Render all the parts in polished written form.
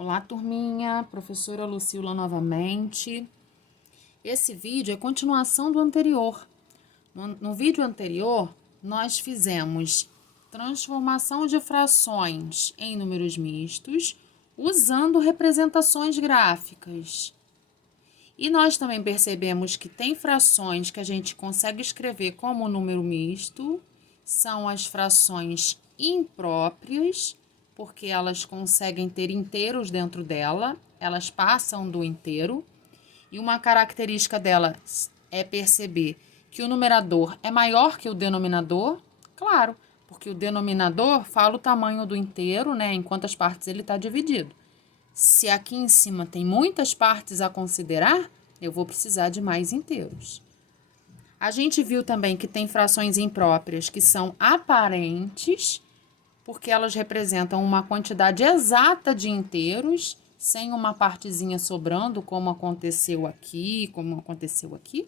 Olá, turminha, professora Lucila novamente. Esse vídeo é continuação do anterior. No vídeo anterior, nós fizemos transformação de frações em números mistos usando representações gráficas. E nós também percebemos que tem frações que a gente consegue escrever como número misto, são as frações impróprias, porque elas conseguem ter inteiros dentro dela, elas passam do inteiro. E uma característica delas é perceber que o numerador é maior que o denominador, claro, porque o denominador fala o tamanho do inteiro, né, em quantas partes ele está dividido. Se aqui em cima tem muitas partes a considerar, eu vou precisar de mais inteiros. A gente viu também que tem frações impróprias que são aparentes, porque elas representam uma quantidade exata de inteiros, sem uma partezinha sobrando, como aconteceu aqui, como aconteceu aqui.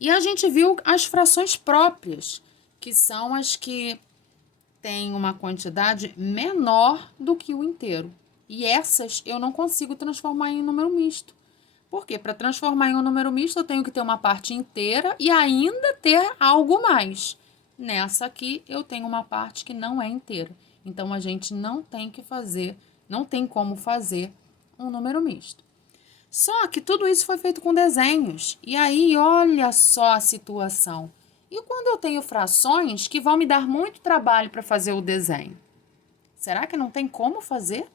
E a gente viu as frações próprias, que são as que têm uma quantidade menor do que o inteiro. E essas eu não consigo transformar em número misto. Porque para transformar em um número misto eu tenho que ter uma parte inteira e ainda ter algo mais. Nessa aqui eu tenho uma parte que não é inteira. Então a gente não tem como fazer um número misto. Só que tudo isso foi feito com desenhos. E aí olha só a situação. E quando eu tenho frações que vão me dar muito trabalho para fazer o desenho? Será que não tem como fazer?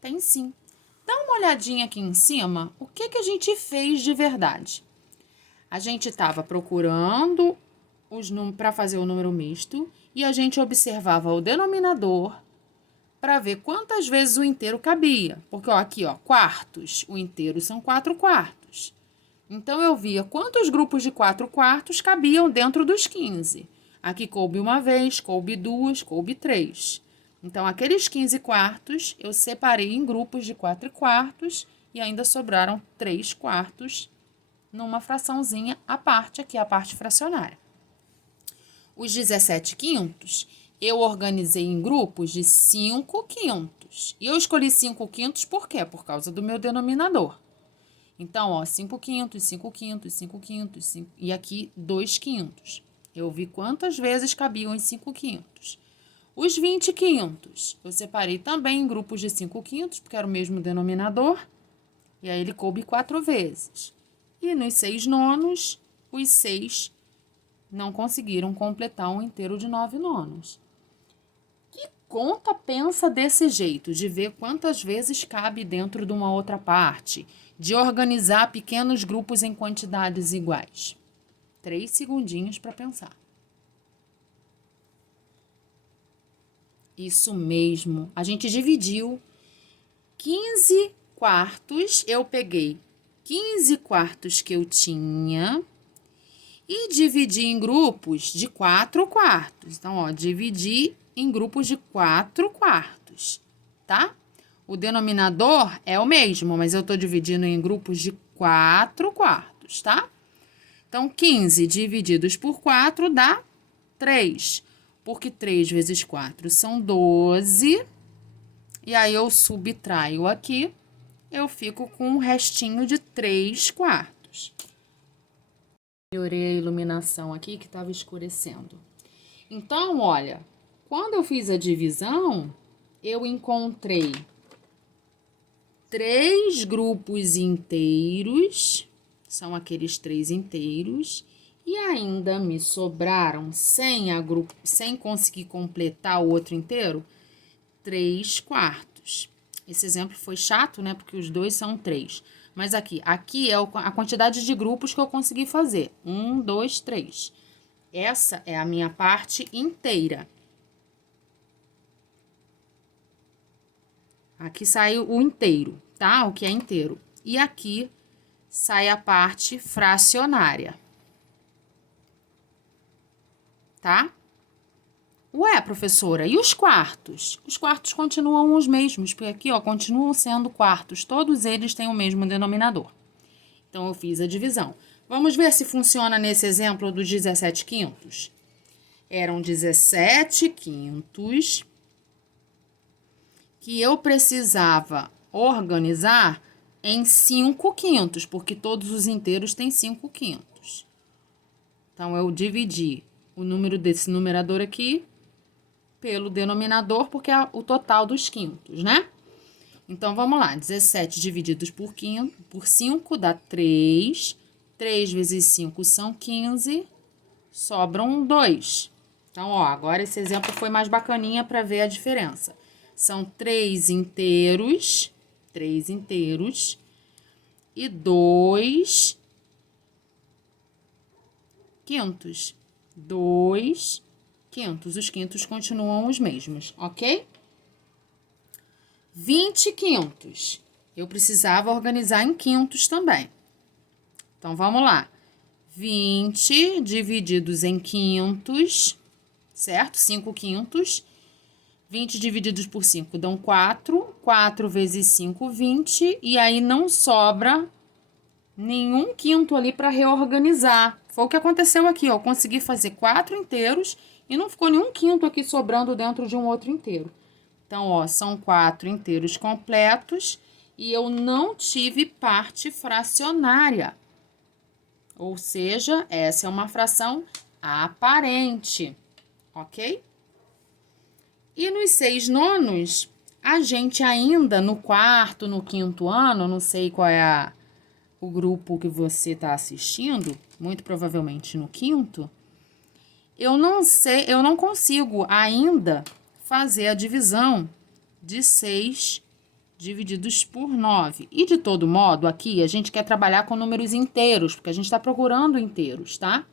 Tem sim. Dá uma olhadinha aqui em cima, o que a gente fez de verdade? A gente estava procurando para fazer o número misto e a gente observava o denominador para ver quantas vezes o inteiro cabia. Porque aqui, quartos, o inteiro são 4 quartos. Então, eu via quantos grupos de 4 quartos cabiam dentro dos 15. Aqui coube uma vez, coube duas, coube 3. Então, aqueles 15 quartos eu separei em grupos de 4 quartos e ainda sobraram 3 quartos numa fraçãozinha à parte, aqui a parte fracionária. Os 17 quintos eu organizei em grupos de 5 quintos. E eu escolhi 5 quintos por quê? Por causa do meu denominador. Então, 5 quintos, 5 quintos, 5 quintos, e aqui 2 quintos. Eu vi quantas vezes cabiam em 5 quintos. Os 20 quintos, eu separei também em grupos de 5 quintos, porque era o mesmo denominador, e aí ele coube 4 vezes. E nos 6 nonos, os 6 não conseguiram completar um inteiro de 9 nonos. Que conta pensa desse jeito, de ver quantas vezes cabe dentro de uma outra parte, de organizar pequenos grupos em quantidades iguais? 3 segundinhos para pensar. Isso mesmo, a gente dividiu 15 quartos, eu peguei 15 quartos que eu tinha e dividi em grupos de 4 quartos. Então, dividi em grupos de 4 quartos, tá? O denominador é o mesmo, mas eu tô dividindo em grupos de 4 quartos, tá? Então, 15 divididos por 4 dá 3. Porque 3 vezes 4 são 12. E aí, eu subtraio aqui, eu fico com um restinho de 3 quartos. Melhorei a iluminação aqui, que estava escurecendo. Então, olha, quando eu fiz a divisão, eu encontrei 3 grupos inteiros, são aqueles 3 inteiros, e ainda me sobraram, sem conseguir completar o outro inteiro, 3 quartos. Esse exemplo foi chato, né? Porque os dois são 3. Mas aqui é a quantidade de grupos que eu consegui fazer. 1, 2, 3. Essa é a minha parte inteira. Aqui sai o inteiro, tá? O que é inteiro. E aqui sai a parte fracionária. Tá? Ué, professora, e os quartos? Os quartos continuam os mesmos, porque aqui, continuam sendo quartos. Todos eles têm o mesmo denominador. Então, eu fiz a divisão. Vamos ver se funciona nesse exemplo dos 17 quintos. Eram 17 quintos que eu precisava organizar em 5/5, porque todos os inteiros têm 5/5. Então, eu dividi o número desse numerador aqui pelo denominador, porque é o total dos quintos, né? Então, vamos lá. 17 divididos por 5 dá 3. 3 vezes 5 são 15. Sobram 2. Então, ó, agora esse exemplo foi mais bacaninha para ver a diferença. São 3 inteiros e 2 quintos. 2 quintos. Os quintos continuam os mesmos, ok? 20 quintos. Eu precisava organizar em quintos também. Então, vamos lá. 20 divididos em quintos, certo? 5/5. 20 divididos por 5 dão 4. 4 vezes 5, 20. E aí não sobra nenhum quinto ali para reorganizar. Foi o que aconteceu aqui, ó. Eu consegui fazer 4 inteiros e não ficou nenhum quinto aqui sobrando dentro de um outro inteiro. Então, ó, são 4 inteiros completos e eu não tive parte fracionária. Ou seja, essa é uma fração aparente, ok? E nos 6/9, a gente ainda no 4º, no 5º ano, não sei qual é o grupo que você está assistindo, muito provavelmente no 5º, eu não consigo ainda fazer a divisão de 6 divididos por 9. E de todo modo, aqui a gente quer trabalhar com números inteiros, porque a gente está procurando inteiros, tá?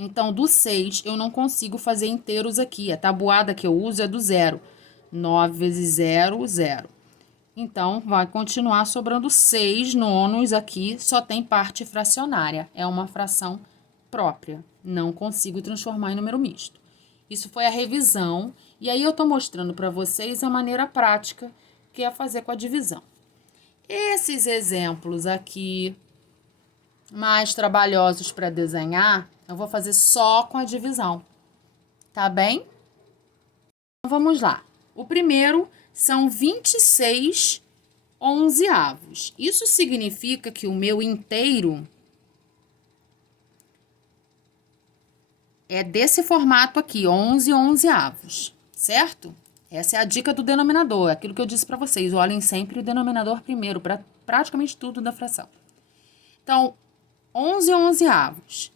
Então, do 6, eu não consigo fazer inteiros aqui. A tabuada que eu uso é do 0. 9 vezes 0, 0. Então, vai continuar sobrando 6/9 aqui, só tem parte fracionária. É uma fração própria. Não consigo transformar em número misto. Isso foi a revisão. E aí, eu estou mostrando para vocês a maneira prática que é fazer com a divisão. Esses exemplos aqui, mais trabalhosos para desenhar, eu vou fazer só com a divisão, tá bem? Então, vamos lá. O primeiro são 26 onzeavos. Isso significa que o meu inteiro é desse formato aqui, 11 onzeavos, certo? Essa é a dica do denominador, aquilo que eu disse para vocês. Olhem sempre o denominador primeiro, para praticamente tudo da fração. Então, 11 onzeavos.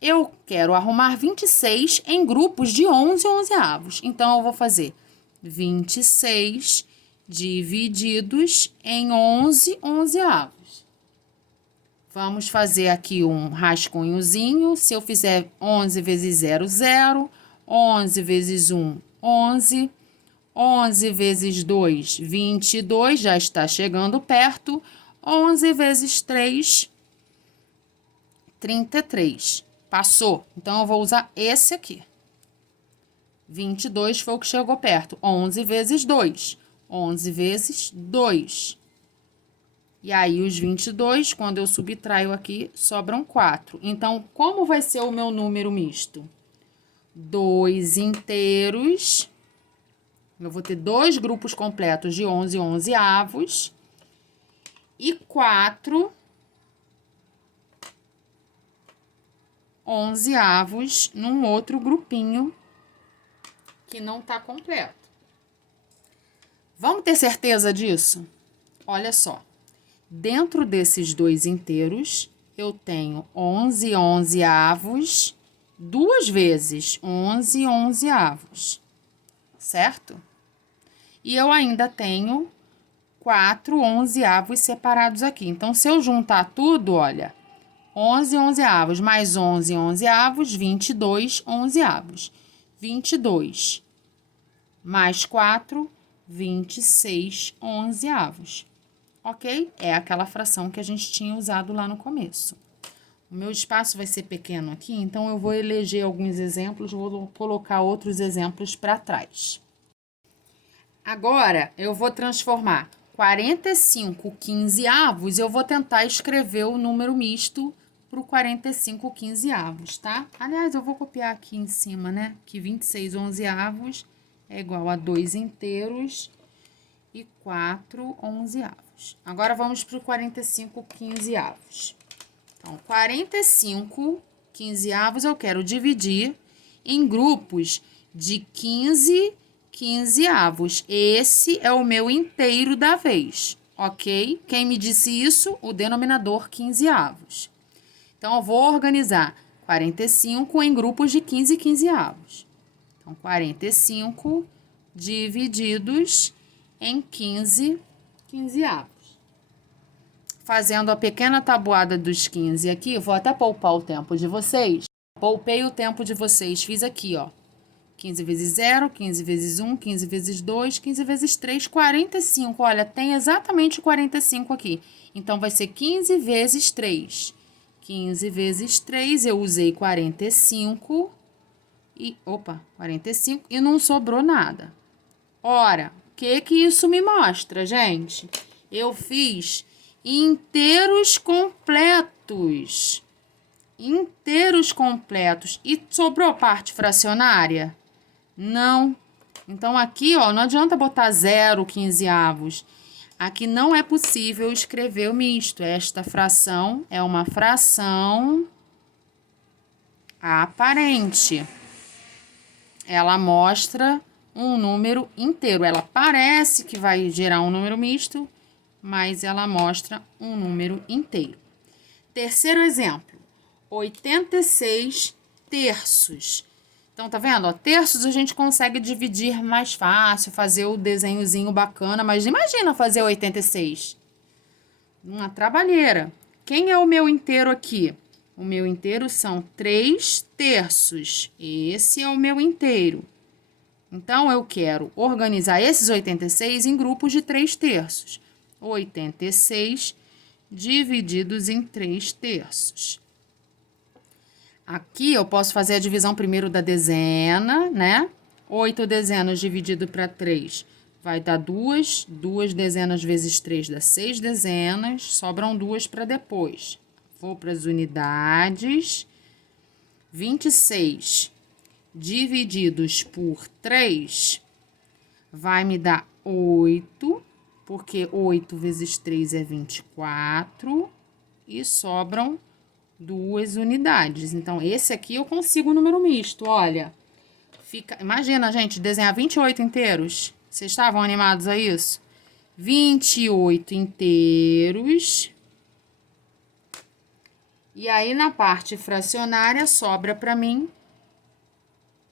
Eu quero arrumar 26 em grupos de 11 onzeavos. Então, eu vou fazer 26 divididos em 11 onzeavos. Vamos fazer aqui um rascunhozinho. Se eu fizer 11 vezes 0, 0. 11 vezes 1, 11. 11 vezes 2, 22. Já está chegando perto. 11 vezes 3, 33. Passou. Então, eu vou usar esse aqui. 22 foi o que chegou perto. 11 vezes 2. 11 vezes 2. E aí, os 22, quando eu subtraio aqui, sobram 4. Então, como vai ser o meu número misto? 2 inteiros. Eu vou ter 2 grupos completos de 11 onzeavos. E 4 onzeavos num outro grupinho que não está completo. Vamos ter certeza disso? Olha só. Dentro desses 2 inteiros, eu tenho 11 onzeavos, 2 vezes 11 onzeavos, certo? E eu ainda tenho 4 onzeavos separados aqui. Então, se eu juntar tudo, olha, 11 onzeavos mais 11 onzeavos, 22 onzeavos. 22 mais 4, 26 onzeavos. Ok? É aquela fração que a gente tinha usado lá no começo. O meu espaço vai ser pequeno aqui, então eu vou eleger alguns exemplos, vou colocar outros exemplos para trás. Agora, eu vou transformar 45 quinzeavos, eu vou tentar escrever o número misto para o 45 quinzeavos, tá? Aliás, eu vou copiar aqui em cima, né? Que 26 onzeavos é igual a 2 inteiros 4/11. Agora vamos para o 45/15. Então, 45/15 eu quero dividir em grupos de 15/15. Esse é o meu inteiro da vez, ok? Quem me disse isso? O denominador 15. Então, eu vou organizar 45 em grupos de 15/15. Então, 45 divididos em 15/15. Fazendo a pequena tabuada dos 15 aqui, eu vou até poupar o tempo de vocês. Poupei o tempo de vocês, fiz aqui, ó. 15 vezes 0, 15 vezes 1, 15 vezes 2, 15 vezes 3, 45. Olha, tem exatamente 45 aqui. Então, vai ser 15 vezes 3. 15 vezes 3, eu usei 45. 45 e não sobrou nada. Ora, o que isso me mostra, gente? Eu fiz inteiros completos. Inteiros completos. E sobrou parte fracionária? Não. Então, aqui, ó, não adianta botar 0/15. Aqui não é possível escrever o misto. Esta fração é uma fração aparente. Ela mostra um número inteiro. Ela parece que vai gerar um número misto, mas ela mostra um número inteiro. Terceiro exemplo, 86 terços. Então, tá vendo? Ó, terços a gente consegue dividir mais fácil, fazer o desenhozinho bacana, mas imagina fazer 86. Uma trabalheira. Quem é o meu inteiro aqui? O meu inteiro são 3 terços. Esse é o meu inteiro. Então, eu quero organizar esses 86 em grupos de 3 terços. 86 divididos em 3 terços. Aqui eu posso fazer a divisão primeiro da dezena, né? 8 dezenas dividido para 3 vai dar 2. 2 dezenas vezes 3 dá 6 dezenas. Sobram 2 para depois. Vou para as unidades. 26 divididos por 3 vai me dar 8, porque 8 vezes 3 é 24, e sobram 2 unidades. Então, esse aqui eu consigo o número misto, olha. Imagina, gente, desenhar 28 inteiros. Vocês estavam animados a isso? 28 inteiros. E aí, na parte fracionária, sobra para mim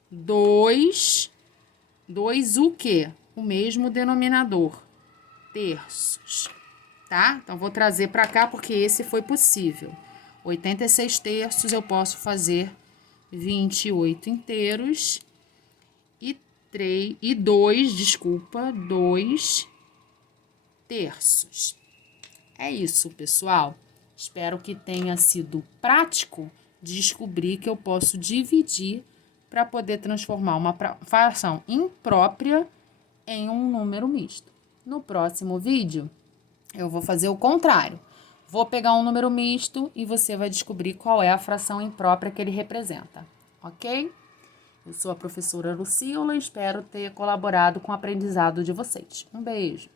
2 o quê? O mesmo denominador, terços, tá? Então, vou trazer para cá porque esse foi possível. 86 terços eu posso fazer 28 inteiros e 2 terços. É isso, pessoal. Espero que tenha sido prático descobrir que eu posso dividir para poder transformar uma fração imprópria em um número misto. No próximo vídeo, eu vou fazer o contrário. Vou pegar um número misto e você vai descobrir qual é a fração imprópria que ele representa, ok? Eu sou a professora Lucila e espero ter colaborado com o aprendizado de vocês. Um beijo!